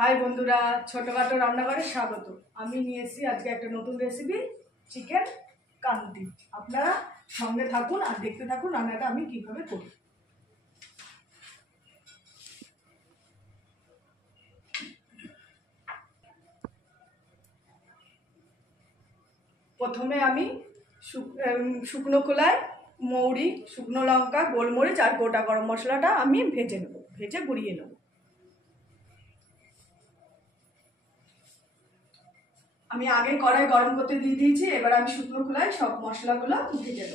High বন্ধুরা, ছোটখাটো রান্নাঘরে স্বাগত। আমি নিয়ে এসেছি আজকে একটা নতুন রেসিপি, চিকেন কান্তি। আপনারা সঙ্গে থাকুন আর দেখতে থাকুন রান্নাটা আমি কিভাবে করি। প্রথমে আমি শুকনো খোলায় মৌরি, শুকনো লঙ্কা, গোলমরিচ আর গোটা গরম মশলাটা আমি ভেজে গুঁড়িয়ে নেব। আমি আগে কড়াই গরম করতে দিয়ে দিয়েছি। এবার আমি শুকনো খোলায় সব মশলাগুলো ভেজে নেব।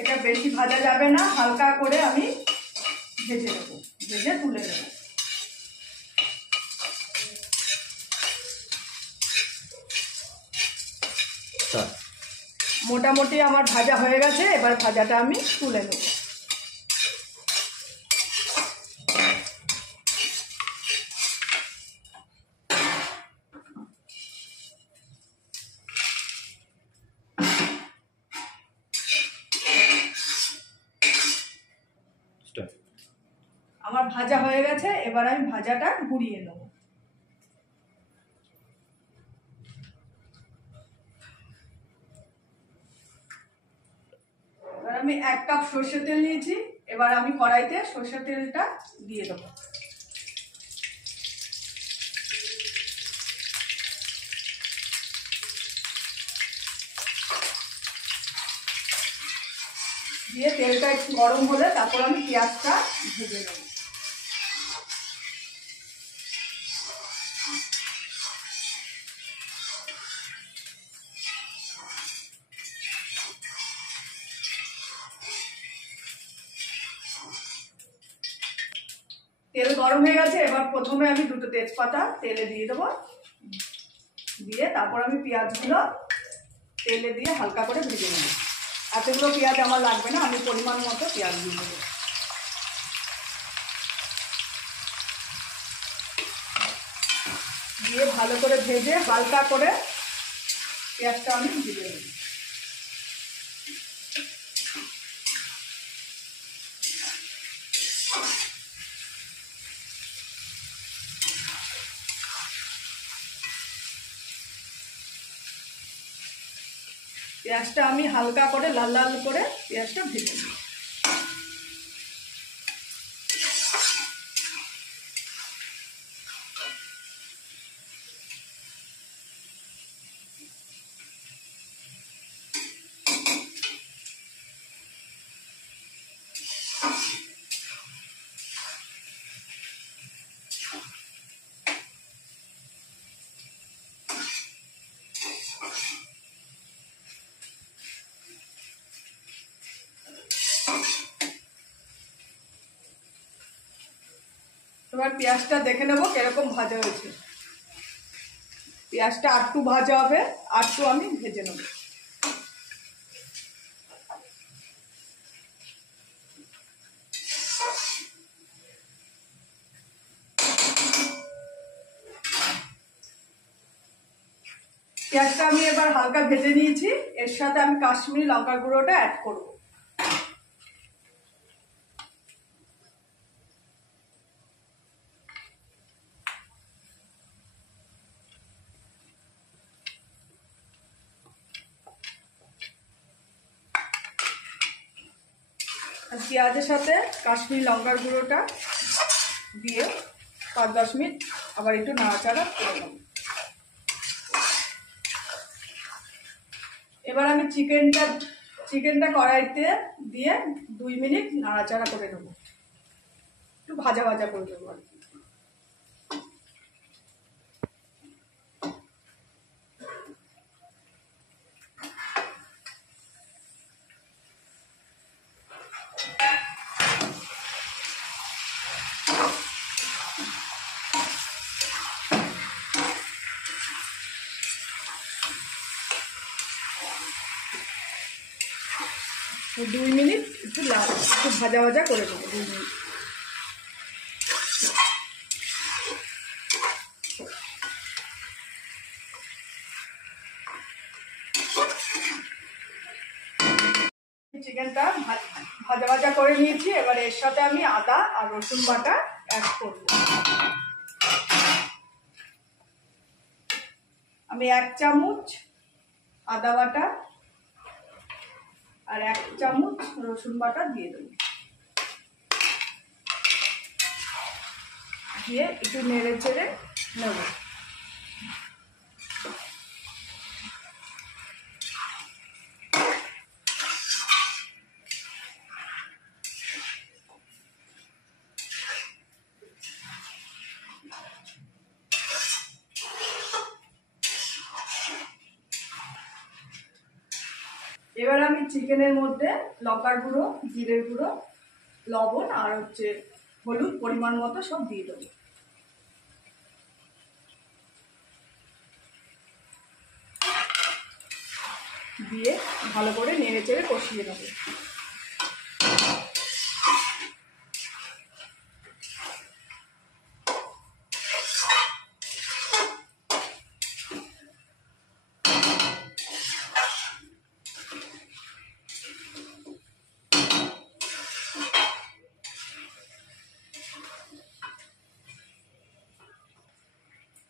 এটা বেশি ভাজা যাবে না, হালকা করে আমি ভেজে নেব, ভেজে তুলে নেব। মোটামুটি আমার ভাজা হয়ে গেছে। এবার ভাজাটা আমি তুলে নেব। আমার ভাজা হয়ে গেছে। এবার আমি ভাজাটা গুঁড়িয়ে নেব। এবার আমি 1 কাপ সরষের তেল নিয়েছি। এবার আমি কড়াইতে সরষের তেলটা দিয়ে দেবো। দিয়ে তেলটা একটু গরম হলে তারপর আমি পেঁয়াজটা ভেজে নেব। তেল গরম হয়ে গেছে। এবার প্রথমে আমি 2টো তেজপাতা তেলে দিয়ে দেবো। দিয়ে তারপর আমি পেঁয়াজগুলো তেলে দিয়ে হালকা করে ভেজে নেব। এতগুলো পেঁয়াজ আমার লাগবে না, আমি পরিমাণ মতো পেঁয়াজ দিয়ে দেবো। দিয়ে ভালো করে ভেজে হালকা করে পেঁয়াজটা আমি ভেজে নেব। পেঁয়াজটা আমি হালকা করে লাল লাল করে পেঁয়াজটা ভেজে নেব। এবার পেঁয়াজটা দেখে নেব কিরকম ভাজা হয়েছে। পেঁয়াজটা আরটু ভাজা হবে, আরটু আমি ভেজে নেব। পেঁয়াজটা আমি এবার হালকা ভেজে নিয়েছি। এর সাথে আমি কাশ্মীরি লঙ্কার গুঁড়োটা অ্যাড করব। আর পেঁয়াজের সাথে কাশ্মীরি লঙ্কার গুঁড়োটা দিয়ে 5-10 মিনিট আবার একটু নাড়াচাড়া করে নেব। এবার আমি চিকেনটা কড়াইতে দিয়ে 2 মিনিট নাড়াচাড়া করে নেব, একটু ভাজা ভাজা করে দেবো আর কি। 2 মিনিট একটু ভাজা ভাজা করে নেবো 2 মিনিট। চিকেনটা ভাজা ভাজা করে নিয়েছি। এবার এর সাথে আমি আদা আর রসুন বাটা অ্যাড করব। আমি 1 চামচ আদা বাটা আর 1 চামচ রসুন বাটা দিয়ে দেবো। দিয়ে একটু নেড়ে চেড়ে নেব। এবার আমি চিকেনের মধ্যে লঙ্কার গুঁড়ো, জিরের গুঁড়ো, লবণ আর হলুদ পরিমাণ মতো সব দিয়ে দেবো। দিয়ে ভালো করে নেড়ে চেড়ে কষিয়ে নেব।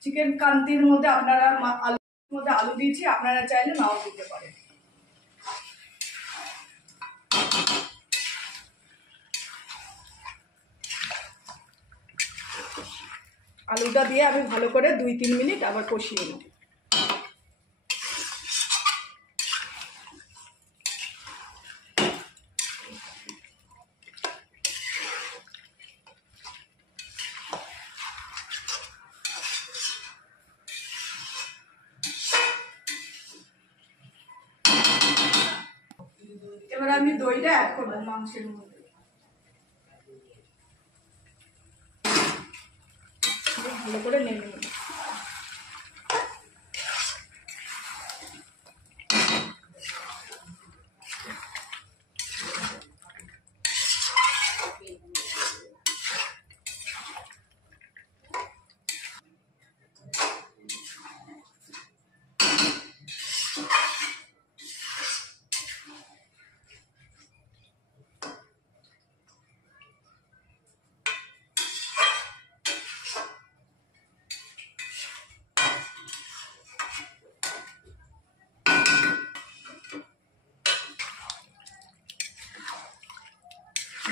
চিকেন কান্তির মধ্যে আপনারা আলু দিয়েছি, আপনারা চাইলে নাও দিতে পারেন। আলুটা দিয়ে আমি ভালো করে 2-3 মিনিট আবার কষিয়ে নেব। এবার আমি দইটা অ্যাড করবো মাংসের মধ্যে। ভালো করে নেড়ে নেব।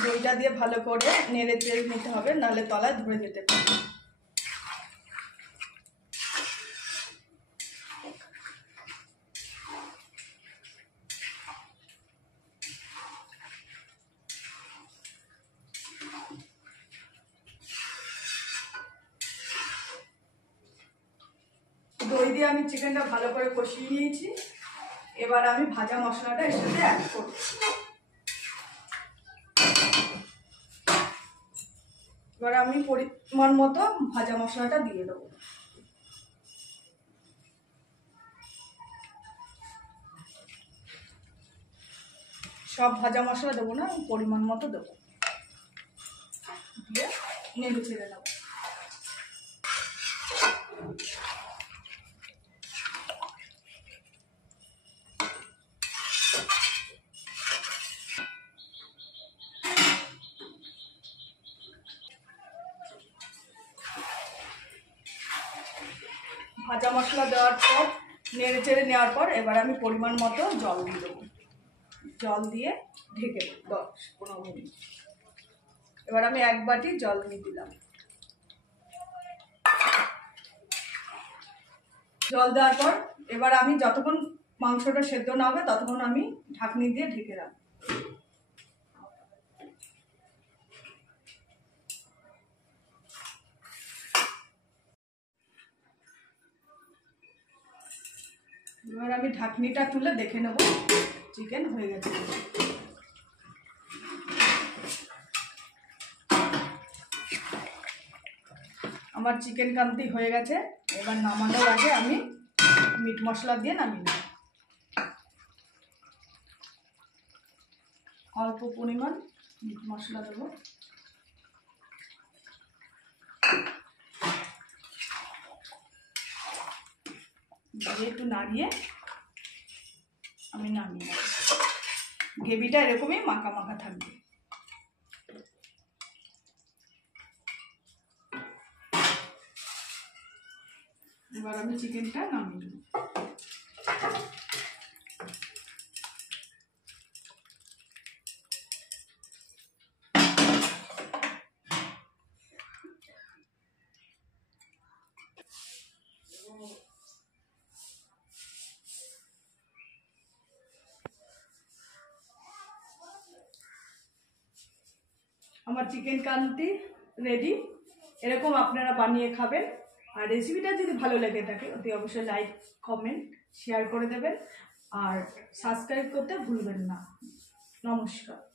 দইটা দিয়ে ভালো করে নেড়ে চেড়ে নিতে হবে, নাহলে তলায় ধরে যেতে পারে। দই দিয়ে আমি চিকেনটা ভালো করে কষিয়ে নিয়েছি। এবার আমি ভাজা মশলাটা এর সাথে অ্যাড করব। এবার আমি পরিমাণ মতো ভাজা মশলাটা দিয়ে দেবো। সব ভাজা মশলা দেবো না, পরিমাণ মতো দেবো। দিয়ে নেড়ে চেড়ে নেবো। ভাজা মশলা দেওয়ার পর নেড়ে চেড়ে নেওয়ার পর এবার আমি পরিমাণ মতো জল দিয়ে দেবো। জল দিয়ে ঢেকে দেবো 10-15 মিনিট। এবার আমি 1 বাটি জল দিয়ে দিলাম। জল দেওয়ার পর এবার আমি যতক্ষণ মাংসটা সেদ্ধ না হবে ততক্ষণ আমি ঢাকনি দিয়ে ঢেকে রাখবো। এবার আমি ঢাকনিটা তুলে দেখে নেব চিকেন হয়ে গেছে। আমার চিকেন কান্তি হয়ে গেছে। এবার নামানোর আগে আমি মিট মশলা দিয়ে নামিয়ে নেব। অল্প পরিমাণ মিট মশলা দেবো। দিয়ে একটু নাড়িয়ে আমি নামিয়ে নেব। গ্রেভিটা এরকমই মাখা মাখা থাকবে। এবার আমি চিকেনটা নামিয়ে নেব। আমার চিকেন কান্তি রেডি। এরকম আপনারা বানিয়ে খাবেন। আর রেসিপিটা যদি ভালো লেগে থাকে অতি অবশ্যই লাইক কমেন্ট শেয়ার করে দেবেন আর সাবস্ক্রাইব করতে ভুলবেন না। নমস্কার।